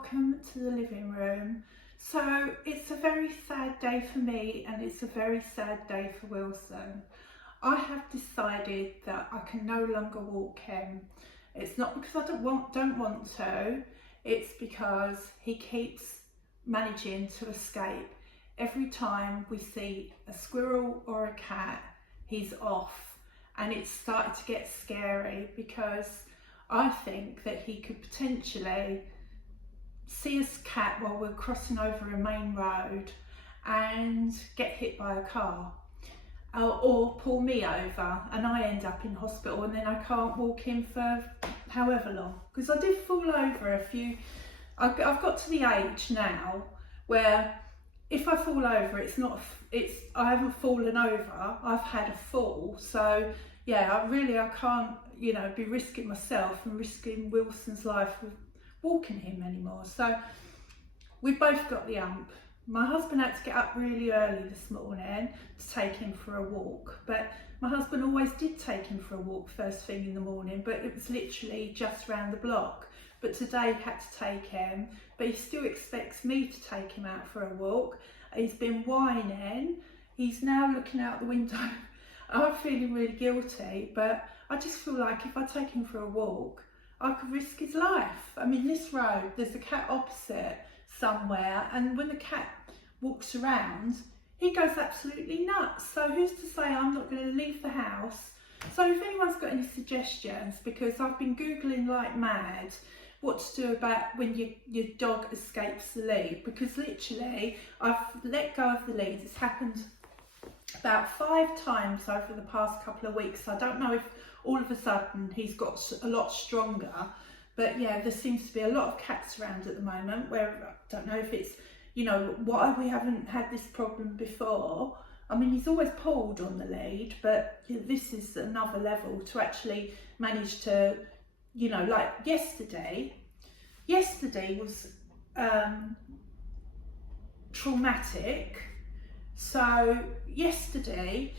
welcome to the living room. So it's a very sad day for me and it's a very sad day for Wilson. I have decided that I can no longer walk him. It's not because I don't want to, it's because he keeps managing to escape. Every time we see a squirrel or a cat, he's off, and it's started to get scary because I think that he could potentially see a cat while we're crossing over a main road and get hit by a car, or pull me over and I end up in hospital and then I can't walk him for however long. Because I did fall over a few, I've got to the age now where if I fall over, I haven't fallen over, I've had a fall. So yeah, I can't, be risking myself and risking Wilson's life with walking him anymore. So we've both got the ump. My husband had to get up really early this morning to take him for a walk, but my husband always did take him for a walk first thing in the morning, but it was literally just round the block. But today he had to take him, but he still expects me to take him out for a walk. He's been whining, he's now looking out the window. I'm feeling really guilty, but I just feel like if I take him for a walk, I could risk his life. I mean, this road, there's a cat opposite somewhere, and when the cat walks around, he goes absolutely nuts. So who's to say I'm not going to leave the house? So if anyone's got any suggestions, because I've been Googling like mad what to do about when your dog escapes the lead, because literally I've let go of the lead. It's happened about 5 times over the past couple of weeks. I don't know if all of a sudden he's got a lot stronger, but yeah, there seems to be a lot of cats around at the moment where I don't know if it's, why we haven't had this problem before. I mean, he's always pulled on the lead, but this is another level to actually manage to, like yesterday was traumatic. So yesterday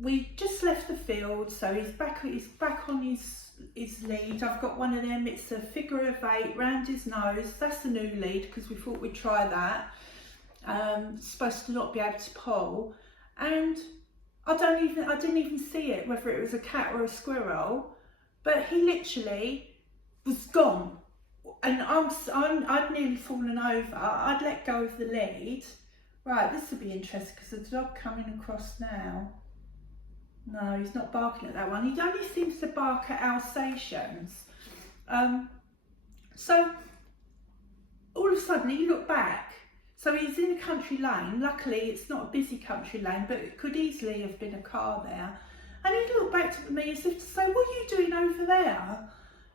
we just left the field, so he's back on his lead. I've got one of them, it's a figure of 8 round his nose. That's a new lead because we thought we'd try that. Supposed to not be able to pull, and I didn't even see it, whether it was a cat or a squirrel, but he literally was gone. And I'd nearly fallen over. I'd let go of the lead. Right, this will be interesting because the dog coming across now. No, he's not barking at that one. He only seems to bark at Alsatians. So all of a sudden he looked back. So he's in a country lane. Luckily it's not a busy country lane, but it could easily have been a car there. And he looked back at me as if to say, what are you doing over there?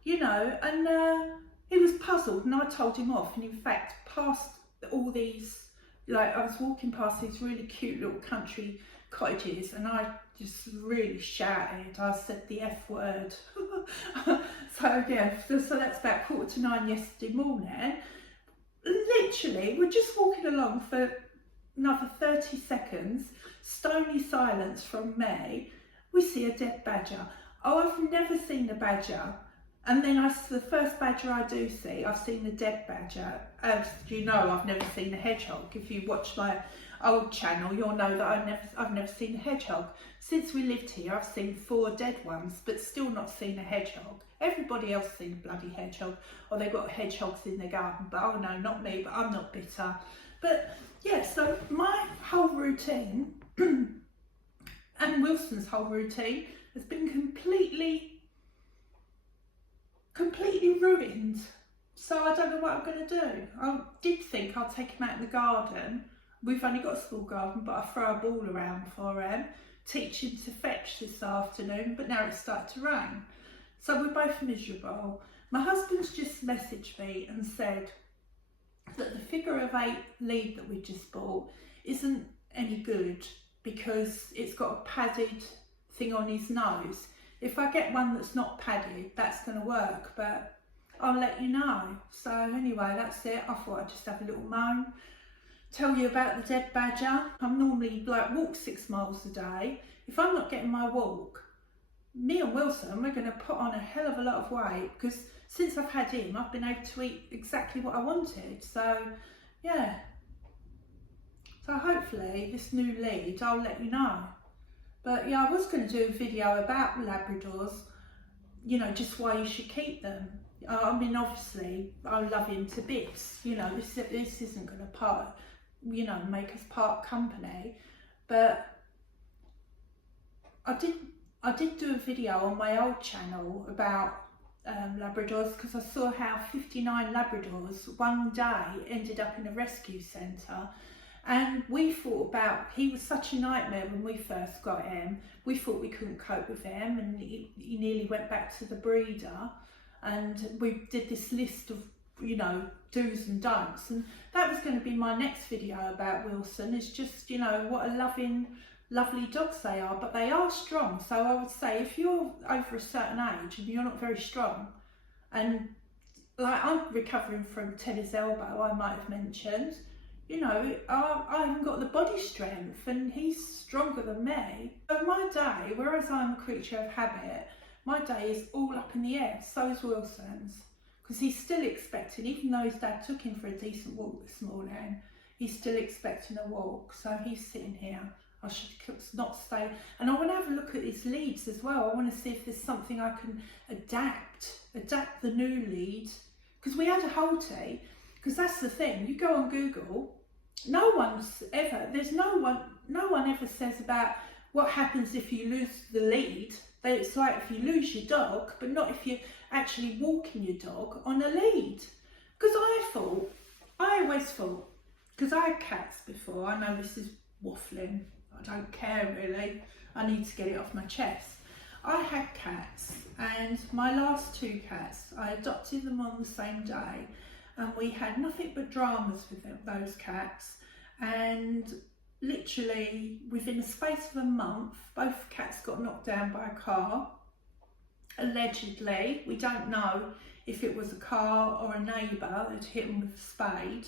And he was puzzled, and I told him off. And in fact, past all these, I was walking past these really cute little country cottages, and I just really shouted. I said the F word. So yeah, so that's about 8:45 yesterday morning. Literally, we're just walking along for another 30 seconds, stony silence from me. We see a dead badger. Oh, I've never seen a badger. And then the first badger I do see, I've seen a dead badger. As you know, I've never seen a hedgehog. If you watch my old channel, you'll know that I've never seen a hedgehog. Since we lived here, I've seen 4 dead ones, but still not seen a hedgehog. Everybody else seen a bloody hedgehog, or they've got hedgehogs in their garden, but oh no, not me, but I'm not bitter. But yeah, so my whole routine, and Wilson's whole routine, has been completely ruined. So I don't know what I'm going to do. I did think I'll take him out in the garden. We've only got a small garden, but I throw a ball around for him, teach him to fetch this afternoon, but now it's started to rain. So we're both miserable. My husband's just messaged me and said that the figure of 8 lead that we just bought isn't any good because it's got a padded thing on his nose. If I get one that's not padded, that's going to work, but I'll let you know. So anyway, that's it. I thought I'd just have a little moan, tell you about the dead badger. I'm normally walk 6 miles a day. If I'm not getting my walk, me and Wilson, we're going to put on a hell of a lot of weight, because since I've had him, I've been able to eat exactly what I wanted. So yeah, so hopefully this new lead, I'll let you know. But yeah, I was going to do a video about Labradors, you know, just why you should keep them. I mean, obviously, I love him to bits. You know, this isn't going to make us part company. But I did do a video on my old channel about Labradors, because I saw how 59 Labradors one day ended up in a rescue centre. And we thought about, he was such a nightmare when we first got him. We thought we couldn't cope with him, and he nearly went back to the breeder. And we did this list of, you know, do's and don'ts. And that was going to be my next video about Wilson, is just, you know, what a lovely dogs they are. But they are strong. So I would say if you're over a certain age and you're not very strong, and like I'm recovering from tennis elbow, I might have mentioned, you know, I haven't got the body strength, and he's stronger than me. So my day, whereas I'm a creature of habit, my day is all up in the air. So is Wilson's, because he's still expecting, even though his dad took him for a decent walk this morning, he's still expecting a walk. So he's sitting here. I should not stay. And I want to have a look at his leads as well. I want to see if there's something I can adapt the new lead, because we had a Holtie. Because that's the thing, you go on Google, no one ever says about what happens if you lose the lead. It's like if you lose your dog, but not if you're actually walking your dog on a lead. Because I always thought, because I had cats before, I know this is waffling, I don't care really, I need to get it off my chest. I had cats, and my last two cats, I adopted them on the same day. And we had nothing but dramas with those cats, and literally within the space of a month, both cats got knocked down by a car. Allegedly, we don't know if it was a car or a neighbour that hit them with a spade.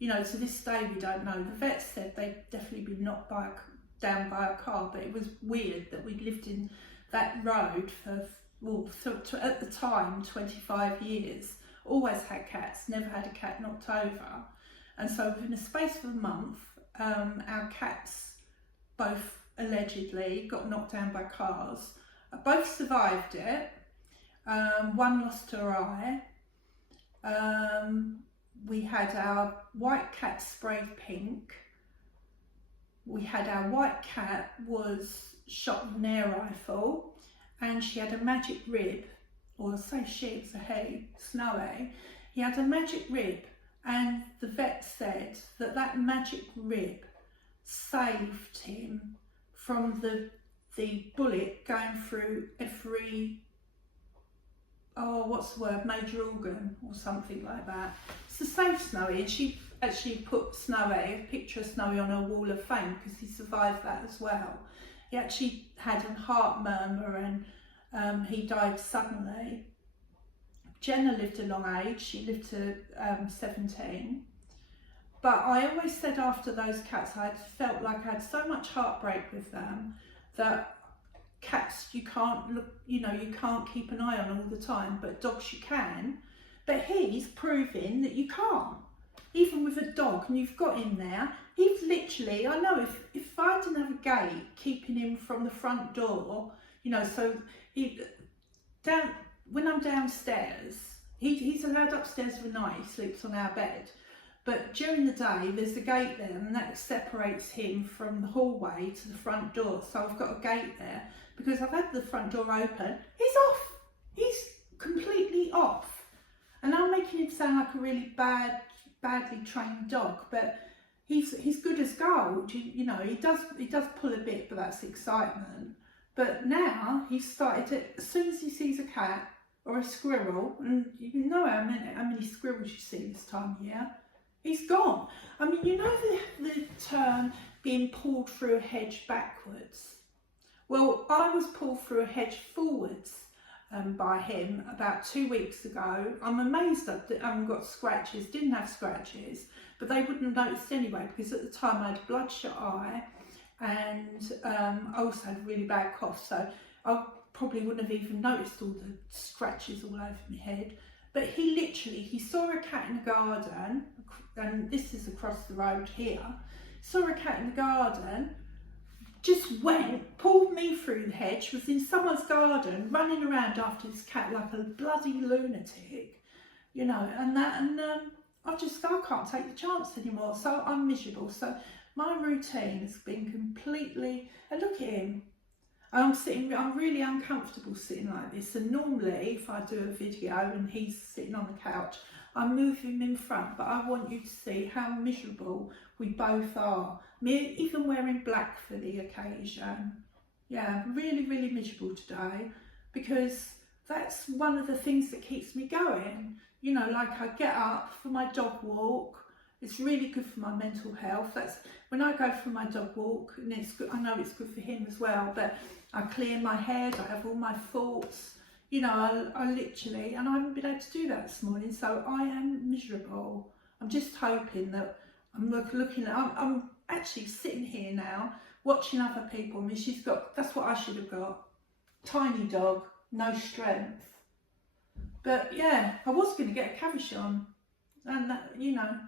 You know, to this day we don't know. The vet said they'd definitely been knocked down by a car, but it was weird that we'd lived in that road for, well, at the time, 25 years. Always had cats, never had a cat knocked over. And so within the space of a month, our cats both allegedly got knocked down by cars. Both survived it. One lost her eye. We had our white cat sprayed pink. We had our white cat was shot with an air rifle, and she had a magic rib, or I say she, it's a he, Snowy. He had a magic rib, and the vet said that that magic rib saved him from the bullet going through every, oh, what's the word, major organ or something like that. It's to save Snowy, and she actually put Snowy, a picture of Snowy on her wall of fame, because he survived that as well. He actually had a heart murmur, and he died suddenly. Jenna lived a long age, she lived to 17. But I always said after those cats, I felt like I had so much heartbreak with them, that cats you can't look, you know, you can't keep an eye on all the time, but dogs you can. But he's proving that you can't. Even with a dog, and you've got him there, he's literally, I know if I didn't have a gate keeping him from the front door, you know, so when I'm downstairs, he's allowed upstairs for the night, he sleeps on our bed. But during the day, there's a gate there, and that separates him from the hallway to the front door. So I've got a gate there, because I've had the front door open. He's off. He's completely off. And I'm making him sound like a really badly trained dog, but he's good as gold. You know, he does pull a bit, but that's excitement. But now he's started to, as soon as he sees a cat or a squirrel, and you know how many squirrels you see this time of year, he's gone. I mean, you know the term being pulled through a hedge backwards? Well, I was pulled through a hedge forwards by him about 2 weeks ago. I'm amazed that I haven't got scratches, didn't have scratches, but they wouldn't have noticed anyway, because at the time I had a bloodshot eye, and I also had a really bad cough, so I probably wouldn't have even noticed all the scratches all over my head. but he saw a cat in the garden, and this is across the road here, saw a cat in the garden, just went, pulled me through the hedge, was in someone's garden, running around after this cat like a bloody lunatic, you know, and I can't take the chance anymore, so I'm miserable. So my routine has been completely, and look at him, I'm really uncomfortable sitting like this, and normally if I do a video and he's sitting on the couch, I move him in front, but I want you to see how miserable we both are. Me even wearing black for the occasion. Yeah, really, really miserable today, because that's one of the things that keeps me going. You know, like I get up for my dog walk. It's really good for my mental health. That's when I go for my dog walk, and it's good. I know it's good for him as well, but I clear my head, I have all my thoughts, you know, I literally, and I haven't been able to do that this morning, so I am miserable. I'm just hoping that I'm actually sitting here now, watching other people. I mean, that's what I should have got. Tiny dog, no strength. But yeah, I was going to get a Cavachon, and that, you know,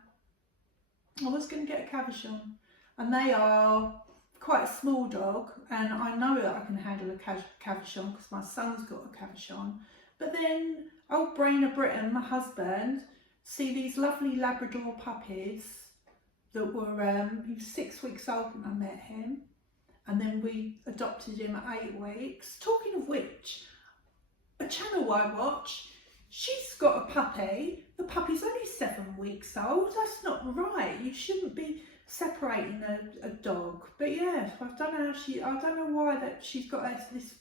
I was going to get a Cavachon, and they are quite a small dog, and I know that I can handle a Cavachon because my son's got a Cavachon. But then old Brain of Britain, my husband, see these lovely Labrador puppies that were, he was 6 weeks old when I met him, and then we adopted him at 8 weeks. Talking of which, a channel I watch, she's got a puppy. The puppy's only 7 weeks old. That's not right. You shouldn't be separating a dog. But yeah, I don't know why that she's got this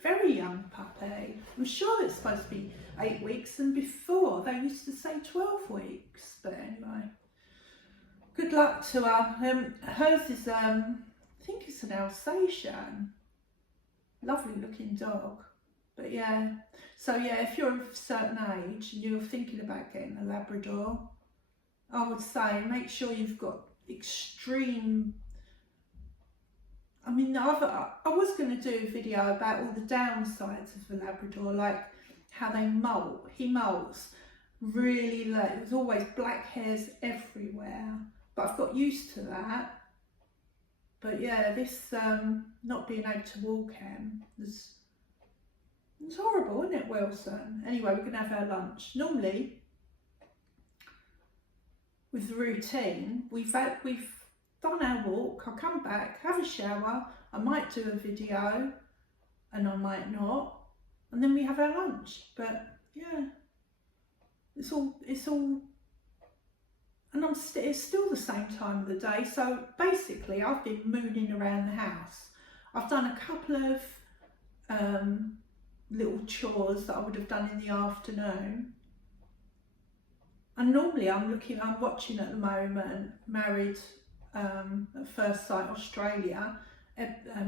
very young puppy. I'm sure it's supposed to be 8 weeks, and before they used to say 12 weeks. But anyway, good luck to her. Hers is I think it's an Alsatian. Lovely looking dog. But yeah, so yeah, if you're of a certain age and you're thinking about getting a Labrador, I would say make sure you've got extreme, I mean, I was going to do a video about all the downsides of a Labrador, like how they molt. He molts really low. There's always black hairs everywhere, but I've got used to that. But yeah, this not being able to walk him, it's horrible, isn't it, Wilson? Anyway, we're going to have our lunch. Normally, with the routine, we've done our walk, I'll come back, have a shower, I might do a video, and I might not, and then we have our lunch. But yeah, it's all, and it's still the same time of the day. So basically, I've been mooning around the house. I've done a couple of little chores that I would have done in the afternoon. And normally I'm watching at the moment Married at First Sight Australia,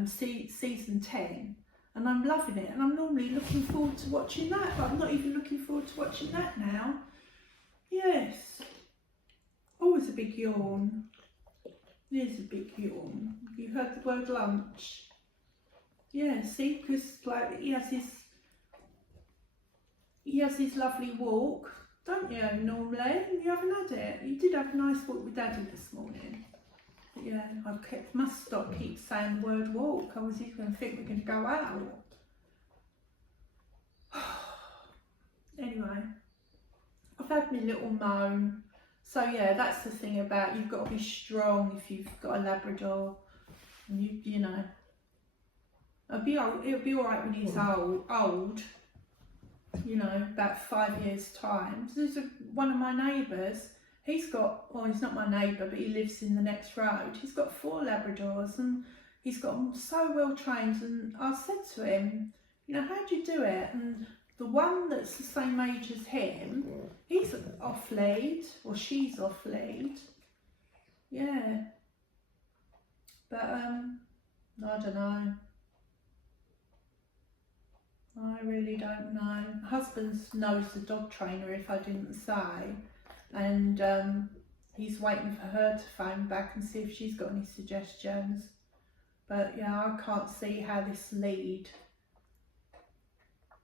season 10, and I'm loving it, and I'm normally looking forward to watching that, but I'm not even looking forward to watching that now. Yes. Always a big yawn. There's a big yawn. You heard the word lunch? Yeah, see, because like he has his lovely walk, don't you, normally? You haven't had it. You did have a nice walk with Daddy this morning. But yeah, must keep saying the word walk. I was even going to think we're going to go out. Anyway, I've had my little moan. So yeah, that's the thing about, you've got to be strong if you've got a Labrador. And you know, it'll be all right when he's old. You know, about 5 years' time. So there's one of my neighbours, he's got, well, he's not my neighbour, but he lives in the next road. He's got 4 Labradors, and he's got them so well trained. And I said to him, you know, how do you do it? And the one that's the same age as him, he's off lead, or she's off lead. Yeah. But I don't know. I really don't know. My husband knows the dog trainer, if I didn't say, and he's waiting for her to phone back and see if she's got any suggestions. But yeah, I can't see how this lead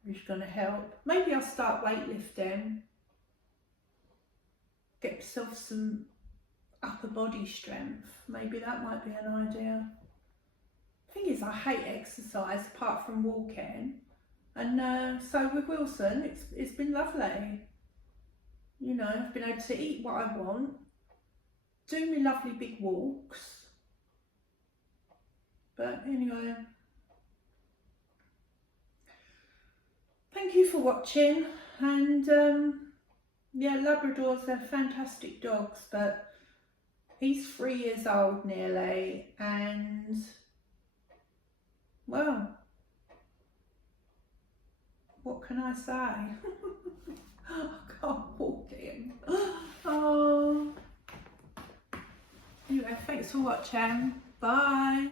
is going to help. Maybe I'll start weightlifting. get myself some upper body strength. Maybe that might be an idea. Thing is, I hate exercise apart from walking, and so with Wilson, it's been lovely. You know, I've been able to eat what I want, do me lovely big walks. But anyway, thank you for watching, and yeah, Labradors, they're fantastic dogs, but he's 3 years old nearly, and well, what can I say? I can't walk him. Oh. Anyway, thanks for watching. Bye.